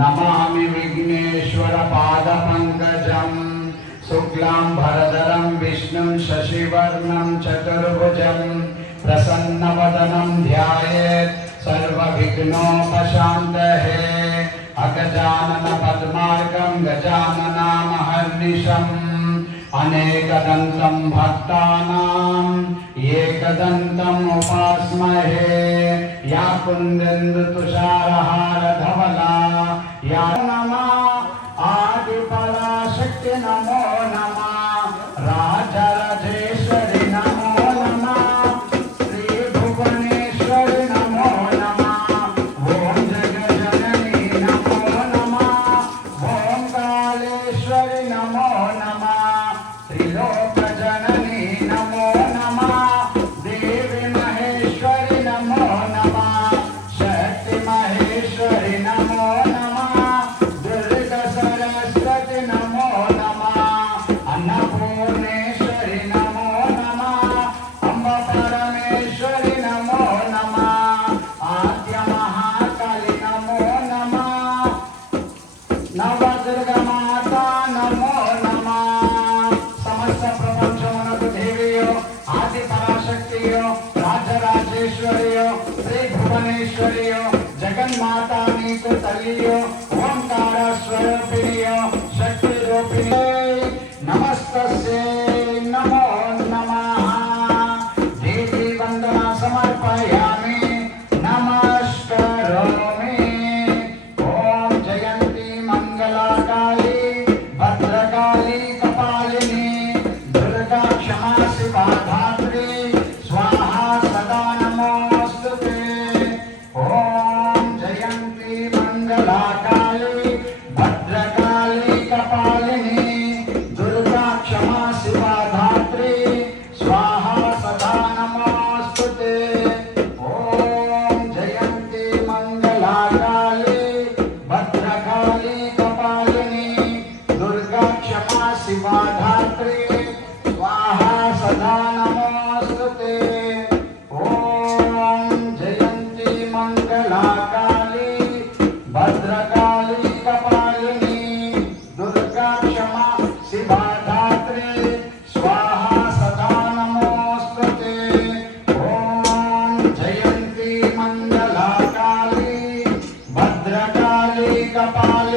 नमामि विघ्नेश्वर पादपङ्कजं शुक्लाम्बरधरं विष्णुं शशिवर्णं चतुर्भुजं प्रसन्नवदनं ध्यायेत् सर्वविघ्नोपशान्तये। अगजानन पद्मार्कं गजाननामहर्निशम् अनेकदन्तं भक्तानाम् एकदन्तम् उपास्महे। या कुन्देन्दुतुषारहारधवला या नमः आदिपराशक्ति नमो नमः राजराजेश्वरि नमो नमः श्रीभुवनेश्वरि नमो नमः ओं जगज्जननी नमो नमः ओं कालेश्वरि नमो नमः त्रिलोकजननी नमो नमः देवी महेश्वरि नमो नमः शक्ति महेश्वरि नमो नमः दुर्गा सरस्वती नमो नमः अन्नपूर्णेश्वरि नमो नमः अम्बा परमेश्वरि नमो नमः आद्य महाकाली नमो नमः नवदुर्गा माता नमो नमः समस्त प्रपंचमुनకు దేవియో ఆది పరాశక్తియో రాజరాజేశ్వరియో శ్రీ భువనేశ్వరియో జగన్మాత నీకు తల్లియో ఓంకార స్వరూపిణియో శక్తి రూపిణి నమస్తస్యై నమో నమః దేవి వందన సమర్పయామి నమస్కరోమి। ఓం జయంతి మంగళకాళి భద్రకాళి కపాలిని దుర్గా క్షమా శివా ధాత్రి స్వాహా సదా నమోస్తుతే। ఓం జయంతి మంగళకాళి భద్రకాళి కపాలిని దుర్గా క్షమా శివా ధాత్రి స్వాహా సదా నమోస్తుతే। ఓం జయంతి మంగళకాళి భద్రకాళి కపాలిని దుర్గా క్షమా శివా ధాత్రి స్వాహా సదా నమోస్తుతే। ఓం జయంతి మంగళకాళి భద్రకాళి కపాలిని దుర్గా క్షమా శివా ధాత్రి స్వాహా సదా నమోస్తుతే। ఓం జయంతి మంగళకాళి భద్రకాళి కపాలిని